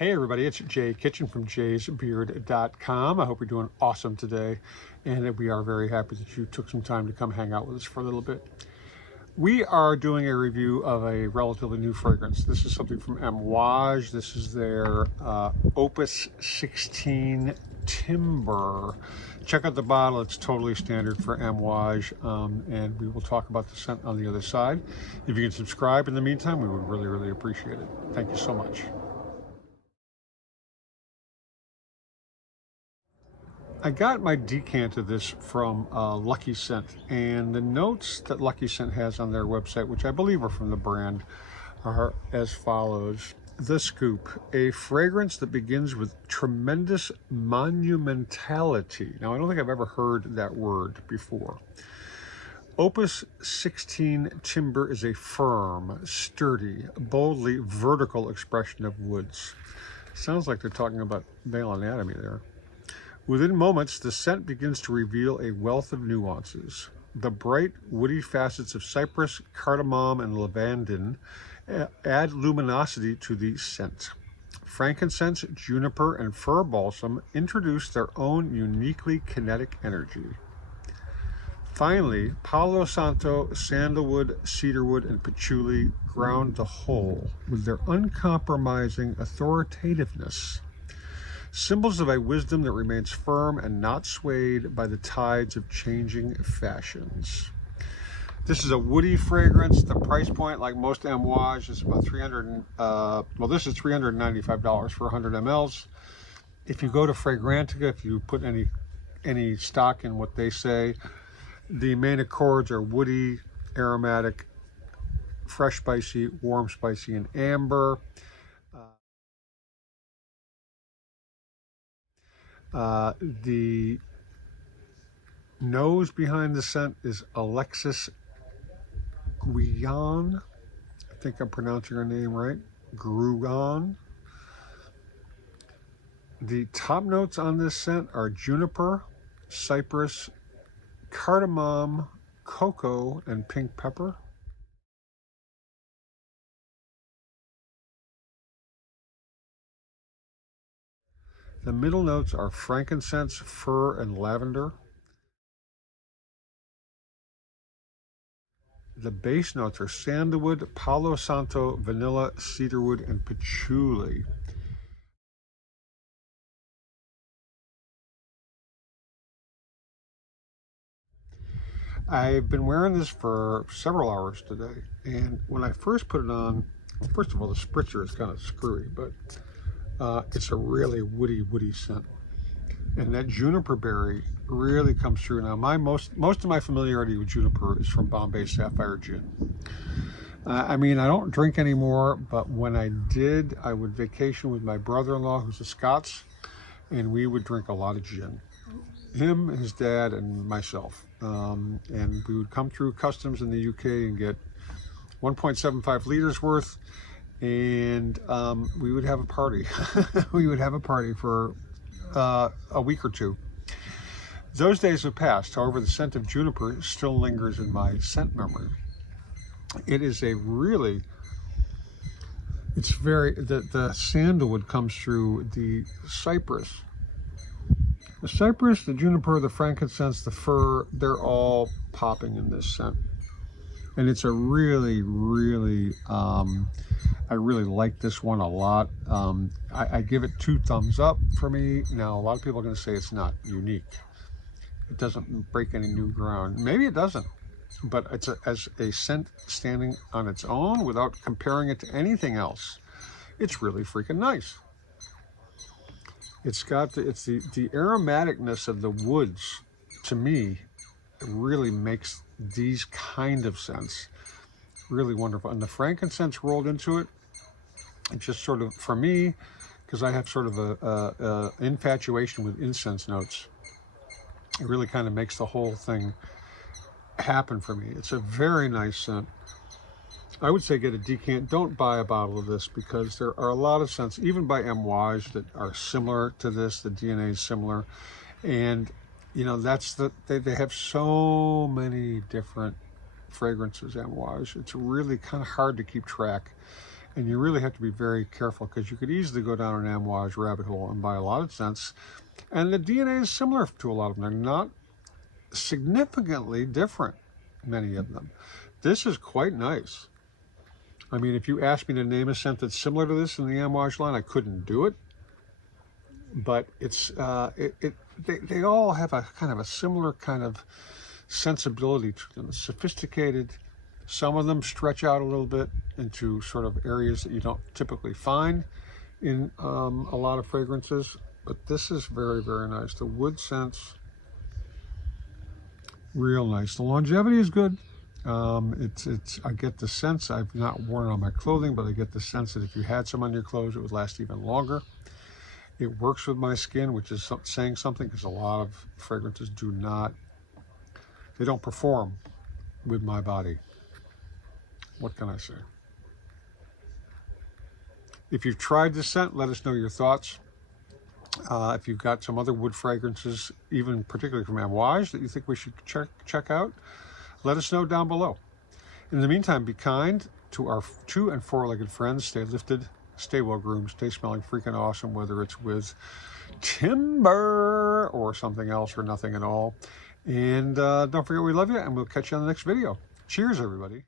Hey everybody, it's Jay Kitchen from jaysbeard.com. I hope you're doing awesome today, and we are very happy that you took some time to come hang out with us for a little bit. We are doing a review of a relatively new fragrance. This is something from Amouage. This is their Opus 16 Timber. Check out the bottle. It's totally standard for Amouage, and we will talk about the scent on the other side. If you can subscribe in the meantime, we would really appreciate it. Thank you so much. I got my decant of this from Lucky Scent, and the notes that Lucky Scent has on their website, which I believe are from the brand, are as follows. The Scoop, a fragrance that begins with tremendous monumentality. Now, I don't think I've ever heard that word before. Opus 16 Timber is a firm, sturdy, boldly vertical expression of woods. Sounds like they're talking about male anatomy there. Within moments, the scent begins to reveal a wealth of nuances. The bright, woody facets of cypress, cardamom, and lavandin add luminosity to the scent. Frankincense, juniper, and fir balsam introduce their own uniquely kinetic energy. Finally, palo, santo, sandalwood, cedarwood, and patchouli ground the whole with their uncompromising authoritativeness. Symbols of a wisdom that remains firm and not swayed by the tides of changing fashions. This is a woody fragrance. The price point, like most Amouage, is about this is $395 for 100 mLs. If you go to Fragrantica, if you put any stock in what they say, the main accords are woody, aromatic, fresh spicy, warm spicy, and amber. The nose behind the scent is Alexis Grugeon. I think I'm pronouncing her name right. Grugeon. The top notes on this scent are juniper, cypress, cardamom, cocoa, and pink pepper. The middle notes are frankincense, fir, and lavender. The base notes are sandalwood, palo santo, vanilla, cedarwood, and patchouli. I've been wearing this for several hours today, and when I first put it on, first of all, the spritzer is kind of screwy, but it's a really woody scent, and that juniper berry really comes through. Now, most of my familiarity with juniper is from Bombay Sapphire Gin. I mean, I don't drink anymore, but when I did, I would vacation with my brother-in-law, who's a Scots, and we would drink a lot of gin. Him, his dad, and myself, and we would come through customs in the UK and get 1.75 liters worth. And we would have a party. We would have a party for a week or two. Those days have passed. However, the scent of juniper still lingers in my scent memory. It is the sandalwood comes through, the cypress. The cypress, the juniper, the frankincense, the fir, they're all popping in this scent. And it's a I really like this one a lot. I give it 2 thumbs up for me. Now, a lot of people are going to say it's not unique. It doesn't break any new ground. Maybe it doesn't, but it's as a scent standing on its own without comparing it to anything else, it's really freaking nice. It's got the aromaticness of the woods, to me, really makes these kind of scents really wonderful. And the frankincense rolled into it, just sort of, for me, because I have sort of a infatuation with incense notes, it really kind of makes the whole thing happen for me. It's a very nice scent. I would say get a decant. Don't buy a bottle of this, because there are a lot of scents, even by Amouage, that are similar to this. The DNA is similar, and you know, they have so many different fragrances, Amouage. It's really kind of hard to keep track. And you really have to be very careful because you could easily go down an Amouage rabbit hole and buy a lot of scents. And the DNA is similar to a lot of them. They're not significantly different, many of them. This is quite nice. I mean, if you asked me to name a scent that's similar to this in the Amouage line, I couldn't do it. But it's they all have a kind of a similar kind of sensibility to them. It's sophisticated. Some of them stretch out a little bit into sort of areas that you don't typically find in a lot of fragrances. But this is very, very nice. The wood scents, real nice. The longevity is good. I get the sense, I've not worn it on my clothing, but I get the sense that if you had some on your clothes, it would last even longer. It works with my skin, which is saying something, because a lot of fragrances they don't perform with my body. What can I say? If you've tried this scent, let us know your thoughts. If you've got some other wood fragrances, even particularly from Amouage, that you think we should check out, let us know down below. In the meantime, be kind to our 2- and 4-legged friends. Stay lifted, stay well groomed, stay smelling freaking awesome, whether it's with timber or something else or nothing at all. And don't forget we love you, and we'll catch you on the next video. Cheers, everybody.